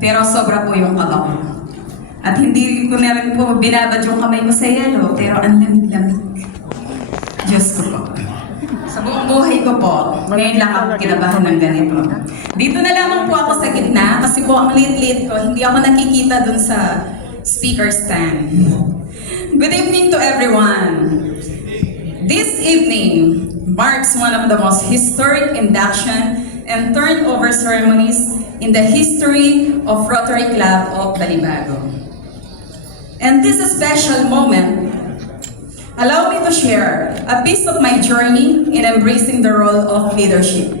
pero sobra po yung kaba ko. At hindi ko na rin po binabad yung kamay ko sa yelo, pero ang lamig-lamig. Diyos ko po. Sa buong buhay ko po, ngayon lang ako kinabahan ng ganito. Dito na lamang po ako sa gitna, kasi po ang liit-liit ko, hindi ako nakikita dun sa speaker stand. Good evening to everyone. This evening marks one of the most historic induction and turnover ceremonies in the history of Rotary Club of Balibago. And this special moment, allow me to share a piece of my journey in embracing the role of leadership.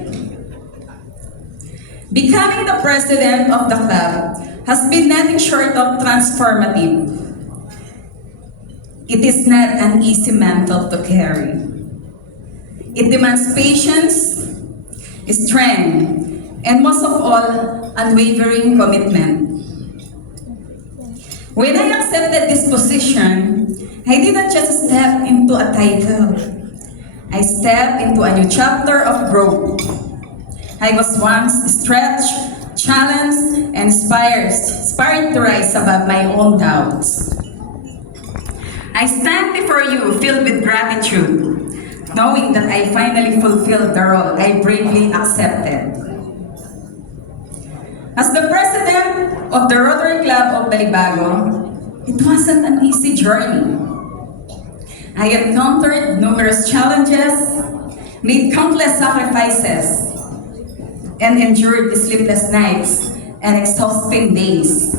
Becoming the president of the club has been nothing short of transformative. It is not an easy mantle to carry. It demands patience, strength, and most of all, unwavering commitment. When I accepted this position, I didn't just step into a title. I stepped into a new chapter of growth. I was once stretched, challenged, and inspired to rise above my own doubts. I stand before you filled with gratitude, knowing that I finally fulfilled the role I bravely accepted. As the president of the Rotary Club of Balibago, it wasn't an easy journey. I encountered numerous challenges, made countless sacrifices, and endured sleepless nights and exhausting days.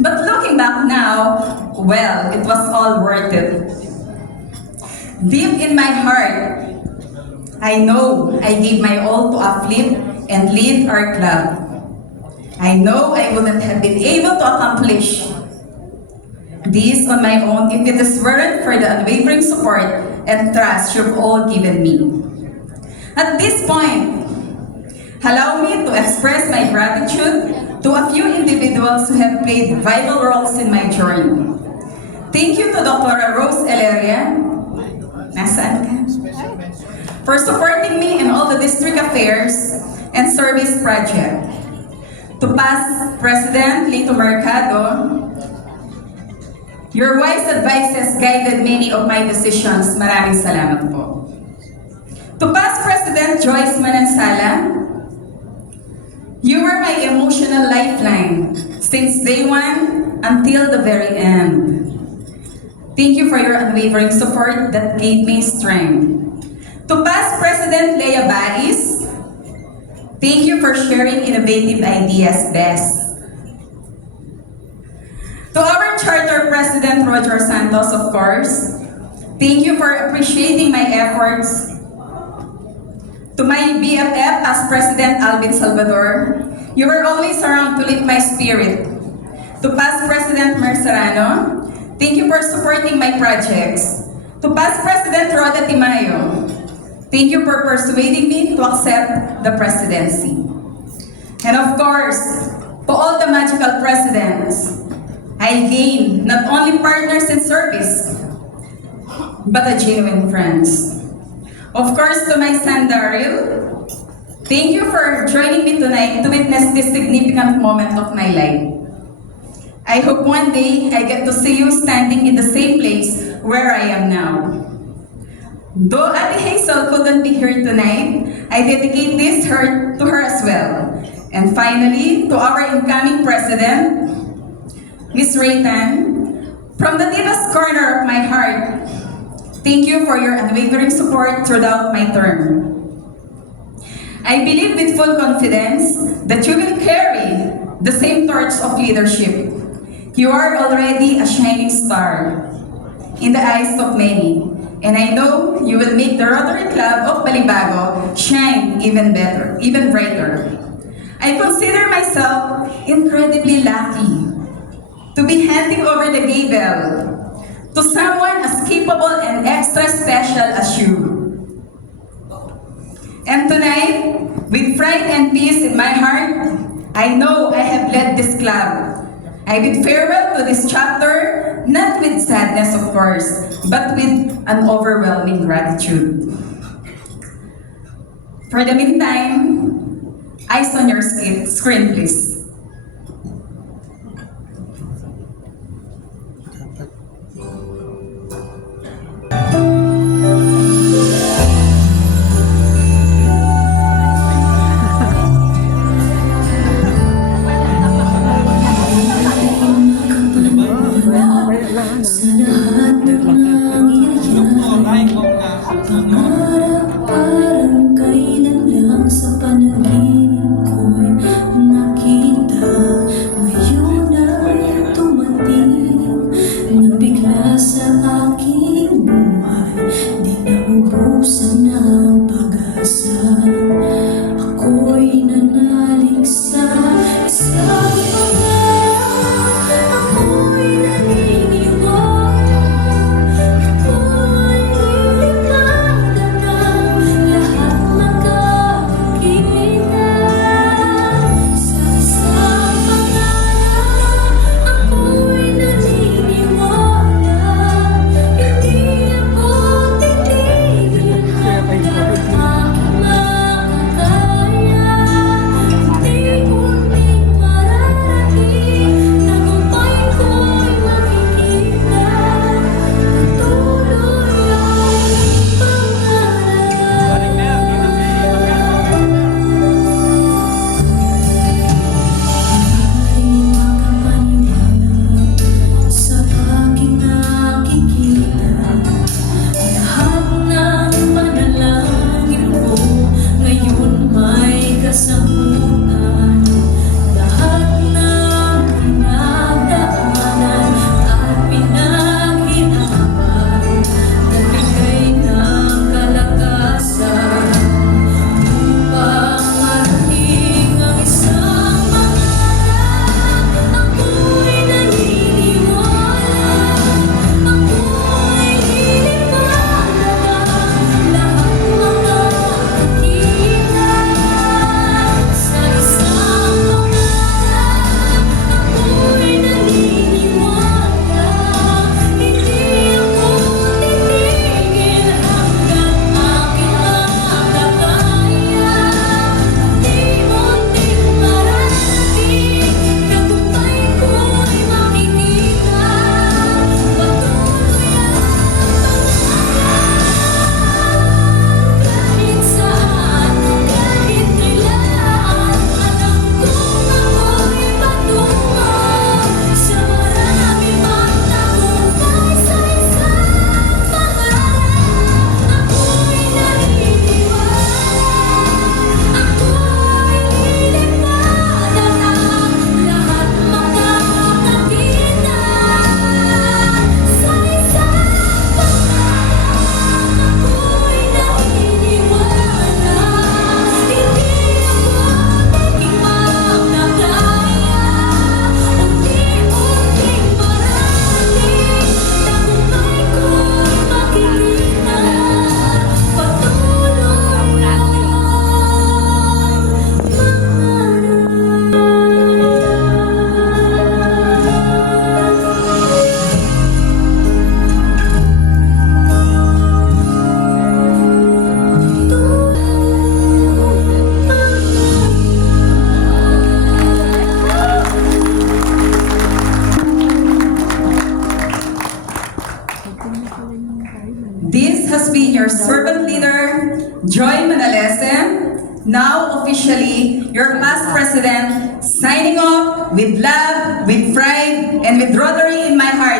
But looking back now, well, it was all worth it. Deep in my heart, I know I gave my all to uplift and lead our club. I know I wouldn't have been able to accomplish this on my own if it weren't for the unwavering support and trust you've all given me. At this point, allow me to express my gratitude to a few individuals who have played vital roles in my journey. Thank you to Dr. Rose Eleria, nasaan ka? For supporting me in all the district affairs and service projects. To past President Lito Mercado, your wise advices guided many of my decisions. Maraming salamat po. To past President Joyce Manansala, you were my emotional lifeline since day one until the very end. Thank you for your unwavering support that gave me strength. To past President Lea Baez, thank you for sharing innovative ideas best. To our Charter President Roger Santos, of course, thank you for appreciating my efforts. To my BFF, past President Alvin Salvador, you were always around to lift my spirit. To past President Mer Serrano, thank you for supporting my projects. To past President Roda Timayo, thank you for persuading me to accept the presidency. And of course, to all the magical presidents, I gained not only partners in service, but a genuine friends. Of course, to my son Daryl, thank you for joining me tonight to witness this significant moment of my life. I hope one day I get to see you standing in the same place where I am now. Though Ate Hazel couldn't be here tonight, I dedicate this to her as well. And finally, to our incoming president, Ms. Raytan, from the deepest corner of my heart, thank you for your unwavering support throughout my term. I believe with full confidence that you will carry the same torch of leadership. You are already a shining star in the eyes of many, and I know you will make the Rotary Club of Balibago shine even better, even brighter. I consider myself incredibly lucky to be handing over the gavel to someone as capable and extra special as you. And tonight, with pride and peace in my heart, I know I have led this club. I bid farewell to this chapter, not with sadness of course, but with an overwhelming gratitude. For the meantime, eyes on your screen please. Joy Manalese, now officially your past president, signing off with love, with pride, and with Rotary in my heart.